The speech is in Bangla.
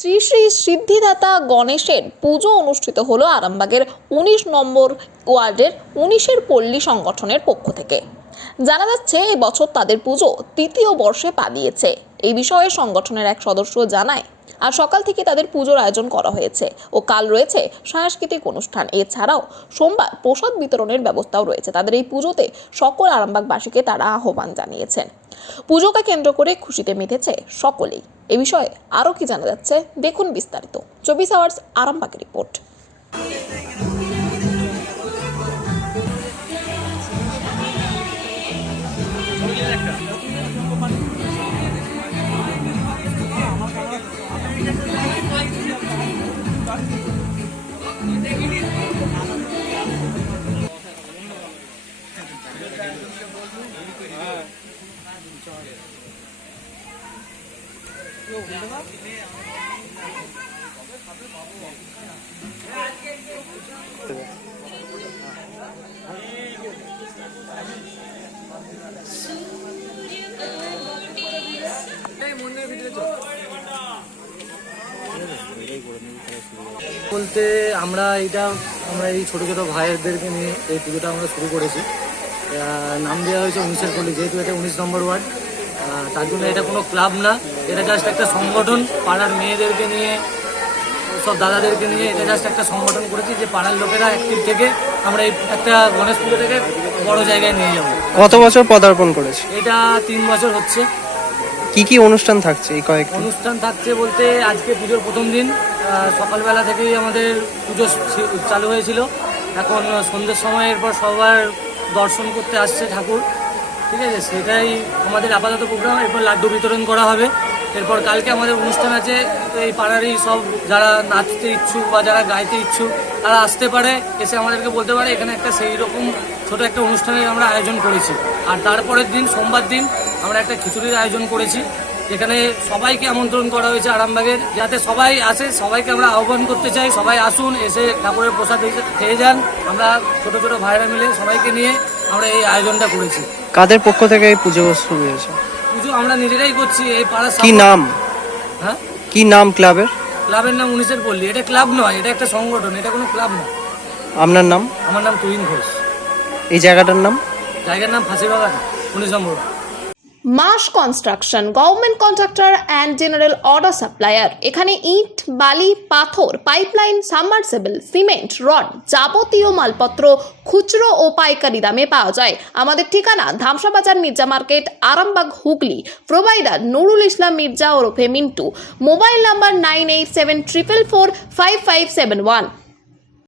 শ্রী শ্রী সিদ্ধিদাতা গণেশের পুজো অনুষ্ঠিত হলো আরামবাগের ১৯ নম্বর ওয়ার্ডের ১৯-এর পল্লী সংগঠনের পক্ষ থেকে। জানা যাচ্ছে এই বছর তাদের পুজো তৃতীয় বর্ষে পা দিয়েছে। এই বিষয়ে সংগঠনের এক সদস্য জানায়, আর সকাল থেকে তাদের পুজোর আয়োজন করা হয়েছে ও কাল রয়েছে সাংস্কৃতিক অনুষ্ঠান। এছাড়াও সোমবার প্রসাদ বিতরণের ব্যবস্থাও রয়েছে। তাদের এই পুজোতে সকল আরামবাগবাসীকে তারা আহ্বান জানিয়েছেন। পুজোকে কেন্দ্র করে খুশিতে মেতেছে সকলেই। এ বিষয়ে আরও কি জানা যাচ্ছে দেখুন বিস্তারিত 24 আওয়ার্স আরামবাগের রিপোর্ট। বলতে আমরা এই ছোটো ছোটো ভাইদেরকে নিয়ে এই পুজোটা আমরা শুরু করেছি। নাম দেওয়া হয়েছে ১৯-এর পল্লী, যেহেতু এটা ১৯ নম্বর ওয়ার্ড। তার জন্য এটা কোনো ক্লাব না, এটা জাস্ট একটা সংগঠন। পাড়ার মেয়েদেরকে নিয়ে, সব দাদাদেরকে নিয়ে এটা জাস্ট একটা সংগঠন করেছি যে পাড়ার লোকেরা অ্যাক্টিভ থেকে আমরা এই একটা গণেশ পুজো থেকে বড় জায়গায় নিয়ে যাবো। কত বছর পদার্পণ করেছে? এটা 3 বছর হচ্ছে। কি কি অনুষ্ঠান থাকছে? এই কয়েক অনুষ্ঠান থাকছে বলতে আজকে পুজোর প্রথম দিন সকালবেলা থেকেই আমাদের পুজো চালু হয়েছিল। এখন সন্ধ্যের সময় এরপর সবার দর্শন করতে আসছে ঠাকুর, ঠিক আছে, সেটাই আমাদের আপাতত প্রোগ্রাম। এরপর লাড্ডু বিতরণ করা হবে। এরপর কালকে আমাদের অনুষ্ঠান আছে। এই পাড়ারই সব যারা নাচতে ইচ্ছুক বা যারা গাইতে ইচ্ছুক তারা আসতে পারে, এসে আমাদেরকে বলতে পারে। এখানে একটা সেই রকম ছোটো একটা অনুষ্ঠানের আমরা আয়োজন করেছি। আর তারপরের দিন সোমবার দিন আমরা একটা খিচুড়ির আয়োজন করেছি, যেখানে সবাইকে আমন্ত্রণ করা হয়েছে আরামবাগের, যাতে সবাই আসে। সবাইকে আমরা আহ্বান করতে চাই, সবাই আসুন, এসে ঠাকুরের প্রসাদ খেয়ে যান। আমরা ছোটো ছোটো ভাইরা মিলে সবাইকে নিয়ে আমরা এই আয়োজনটা করেছি। কাদের পক্ষ থেকে এই পুজো শুরু হয়েছে? পুজো আমরা নিজেরাই করছি। এই পাড়ার কি নাম? হ্যাঁ, কি নাম ক্লাবের? ক্লাবের নাম ১৯-এর পল্লী। এটা ক্লাব নয়, এটা একটা সংগঠন, এটা কোনো ক্লাব না। আপনার নাম? আমার নাম তুহিন ঘোষ। এই জায়গাটার নাম? জায়গার নাম ফাঁসিবাগান, ১৯ নম্বর। মাস construction, government contractor and general order supplier. এখানে ইট, বালি, পাথর, পাইপলাইন, সাবমার্সিবল, সিমেন্ট, রড, যাবতীয় মালপত্র খুচরো ও পাইকারি দামে পাওয়া যায়। আমাদের ঠিকানা ধামসা বাজার, মির্জা মার্কেট, আরামবাগ, হুগলি। প্রোভাইডার নুরুল ইসলাম মির্জা ওরফে মিন্টু। Mobile number 9874445571।